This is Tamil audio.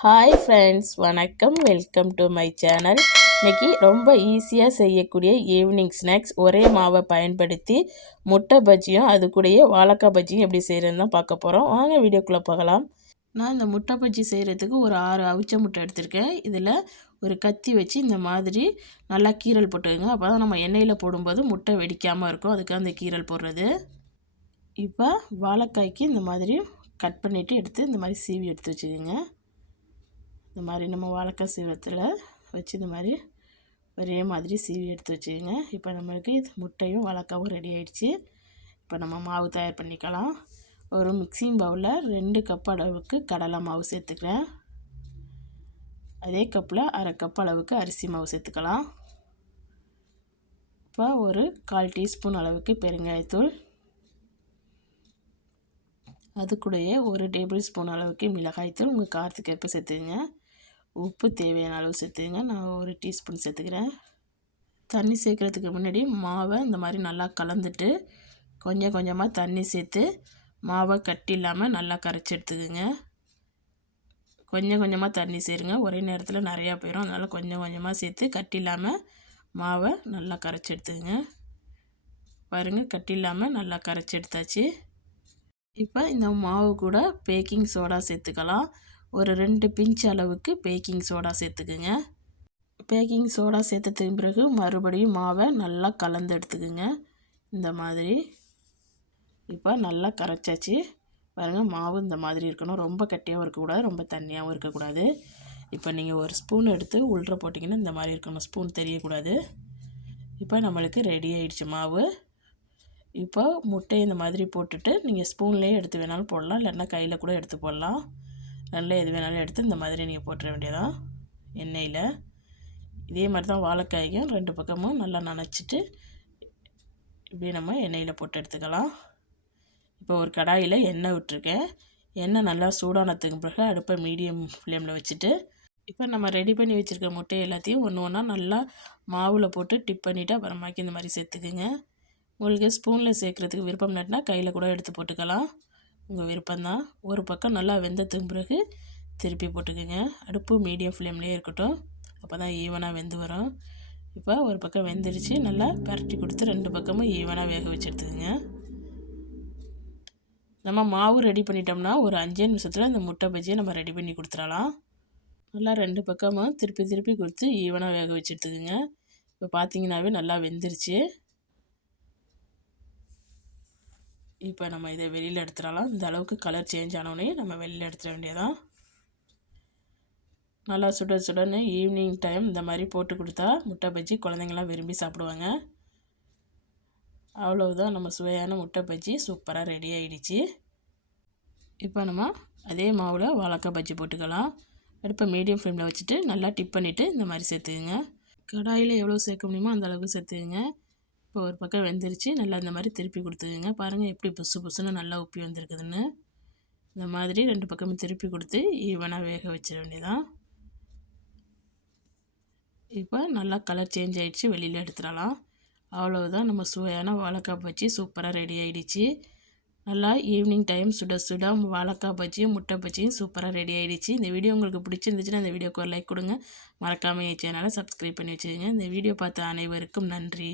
ஹாய் ஃப்ரெண்ட்ஸ், வணக்கம். Welcome to my channel. இன்றைக்கி ரொம்ப ஈஸியாக செய்யக்கூடிய ஈவினிங் ஸ்நாக்ஸ் ஒரே மாவை பயன்படுத்தி முட்டை பஜ்ஜியும் அது கூடயே வாழைக்காய் பஜ்ஜியும் எப்படி செய்கிறதுன்னு தான் பார்க்க போகிறோம். வாங்க வீடியோக்குள்ளே போகலாம். நான் இந்த முட்டை பஜ்ஜி செய்கிறதுக்கு ஒரு 6 அவிச்ச முட்டை எடுத்திருக்கேன். இதில் ஒரு கத்தி வச்சு இந்த மாதிரி நல்லா கீரல் போட்டுக்கோங்க. அப்போ தான் நம்ம எண்ணெயில் போடும்போது முட்டை வெடிக்காமல் இருக்கும். அதுக்காக அந்த கீரல் போடுறது. இப்போ வாழைக்காய்க்கு இந்த மாதிரி கட் பண்ணிவிட்டு எடுத்து இந்த மாதிரி சீவி எடுத்து வச்சுக்கோங்க. இந்த மாதிரி நம்ம வாழைக்காய் சீவத்தில் வச்சு இந்த மாதிரி ஒரே மாதிரி சீவி எடுத்து வச்சுக்கோங்க. இப்போ நம்மளுக்கு முட்டையும் வாழைக்காவும் ரெடி ஆகிடுச்சு. இப்போ நம்ம மாவு தயார் பண்ணிக்கலாம். ஒரு மிக்சிங் பவுலில் 2 கப் அளவுக்கு கடலை மாவு சேர்த்துக்கிறேன். அதே கப்பில் 1/2 கப் அளவுக்கு அரிசி மாவு சேர்த்துக்கலாம். இப்போ ஒரு 1/4 டீஸ்பூன் அளவுக்கு பெருங்காயத்தூள், அது கூடயே 1 டேபிள் ஸ்பூன் அளவுக்கு மிளகாய்த்தூள், உங்கள் காரத்துக்கு ஏற்ப சேர்த்துக்குங்க. உப்பு தேவையான அளவு சேர்த்துக்குங்க. நான் 1 டீஸ்பூன் சேர்த்துக்கிறேன். தண்ணி சேர்க்குறதுக்கு முன்னாடி மாவை இந்த மாதிரி நல்லா கலந்துட்டு கொஞ்சம் கொஞ்சமாக தண்ணி சேர்த்து மாவை கட்டி இல்லாமல் நல்லா கரைச்சி எடுத்துக்குங்க. கொஞ்சம் கொஞ்சமாக தண்ணி சேருங்க, ஒரே நேரத்தில் நிறையா போயிடும். அதனால் கொஞ்சம் கொஞ்சமாக சேர்த்து கட்டி இல்லாமல் மாவை நல்லா கரைச்சி எடுத்துக்குங்க. பாருங்கள், கட்டி இல்லாமல் நல்லா கரைச்சி எடுத்தாச்சு. இப்போ இந்த மாவு கூட பேக்கிங் சோடா சேர்த்துக்கலாம். ஒரு 2 பிஞ்ச் அளவுக்கு பேக்கிங் சோடா சேர்த்துக்குங்க. பேக்கிங் சோடா சேர்த்ததுக்கு பிறகு மறுபடியும் மாவை நல்லா கலந்து எடுத்துக்குங்க. இந்த மாதிரி இப்போ நல்லா கரைச்சாச்சு. பாருங்கள், மாவு இந்த மாதிரி இருக்கணும். ரொம்ப கட்டியாகவும் இருக்கக்கூடாது, ரொம்ப தண்ணியாகவும் இருக்கக்கூடாது. இப்போ நீங்கள் ஒரு ஸ்பூன் எடுத்து உள்ற போட்டிங்கன்னா இந்த மாதிரி இருக்கணும். ஸ்பூன் தெரியக்கூடாது. இப்போ நம்மளுக்கு ரெடி ஆகிடுச்சு மாவு. இப்போ முட்டையை இந்த மாதிரி போட்டுட்டு நீங்கள் ஸ்பூன்லேயே எடுத்து வேணாலும் போடலாம், இல்லைன்னா கையில் கூட எடுத்து போடலாம். நல்லா எது வேணாலும் எடுத்து இந்த மாதிரி நீங்கள் போட்டுற வேண்டியதான் எண்ணெயில். இதே மாதிரி தான் வாழைக்காய்க்கும் 2 பக்கமும் நல்லா நனைச்சிட்டு இப்படி நம்ம எண்ணெயில் போட்டு எடுத்துக்கலாம். இப்போ ஒரு கடாயில் எண்ணெய் விட்டுருக்கேன். எண்ணெய் நல்லா சூடானதுக்கு பிறகு அடுப்பை மீடியம் ஃப்ளேமில் வச்சுட்டு இப்போ நம்ம ரெடி பண்ணி வச்சுருக்க முட்டை எல்லாத்தையும் ஒன்று ஒன்றா நல்லா மாவில் போட்டு டிப் பண்ணிவிட்டு அப்புறமாக்கி இந்த மாதிரி சேர்த்துக்குங்க. உங்களுக்கு ஸ்பூனில் சேர்க்குறதுக்கு விருப்பம் இல்லாட்டினா கையில் கூட எடுத்து போட்டுக்கலாம், உங்கள் விருப்பம்தான். ஒரு பக்கம் நல்லா வெந்ததுக்கு பிறகு திருப்பி போட்டுக்கோங்க. அடுப்பு மீடியம் ஃப்ளேம்லேயே இருக்கட்டும், அப்போ தான் ஈவனாக வெந்து வரும். இப்போ ஒரு பக்கம் வெந்துருச்சு. நல்லா பரட்டி கொடுத்து 2 பக்கமும் ஈவனாக வேக வச்சு எடுத்துக்கோங்க. நம்ம மாவு ரெடி பண்ணிட்டோம்னா ஒரு 5 நிமிஷத்தில் இந்த முட்டை பஜ்ஜியை நம்ம ரெடி பண்ணி கொடுத்துடலாம். நல்லா 2 பக்கமும் திருப்பி திருப்பி கொடுத்து ஈவனாக வேக வச்சு எடுத்துக்கோங்க. இப்போ பார்த்தீங்கன்னாவே நல்லா வெந்துருச்சு. இப்போ நம்ம இதை வெளியில் எடுத்துடலாம். இந்த அளவுக்கு கலர் சேஞ்ச் ஆனோடனே நம்ம வெளியில் எடுத்துட வேண்டியதான். நல்லா சுட சுடன்னு ஈவினிங் டைம் இந்த மாதிரி போட்டு கொடுத்தா முட்டை பஜ்ஜி குழந்தைங்களாம் விரும்பி சாப்பிடுவாங்க. அவ்வளவுதான், நம்ம சுவையான முட்டை பஜ்ஜி சூப்பராக ரெடி ஆகிடுச்சு. இப்போ நம்ம அதே மாவில் வாழைக்காய் பஜ்ஜி போட்டுக்கலாம். அடுப்பை மீடியம் ஃப்ளேமில் வச்சுட்டு நல்லா டிப் பண்ணிவிட்டு இந்த மாதிரி சேர்த்துக்குங்க. கடாயில் எவ்வளோ சேர்க்க முடியுமோ அந்த அளவுக்கு சேர்த்துக்குங்க. இப்போ ஒரு பக்கம் வெந்துருச்சு. நல்லா இந்த மாதிரி திருப்பி கொடுத்துக்குங்க. பாருங்கள் எப்படி புசு புசுன்னு நல்லா உப்பி வந்திருக்குதுன்னு. இந்த மாதிரி 2 பக்கமும் திருப்பி கொடுத்து ஈவனாக வேக வச்சிட வேண்டியதான். இப்போ நல்லா கலர் சேஞ்ச் ஆகிடுச்சு, வெளியில் எடுத்துடலாம். அவ்வளவுதான், நம்ம சுவையான வாழைக்காய் பஜ்ஜி சூப்பராக ரெடி ஆகிடுச்சு. நல்லா ஈவினிங் டைம் சுட சுட வாழைக்காய் பஜ்ஜியும் முட்டை பஜ்ஜியும் சூப்பராக ரெடி ஆகிடுச்சு. இந்த வீடியோ உங்களுக்கு பிடிச்சிருந்துச்சுன்னா இந்த வீடியோக்கு ஒரு லைக் கொடுங்க. மறக்காமல் என் சேனலை சப்ஸ்கிரைப் பண்ணி வச்சுக்கோங்க. இந்த வீடியோ பார்த்த அனைவருக்கும் நன்றி.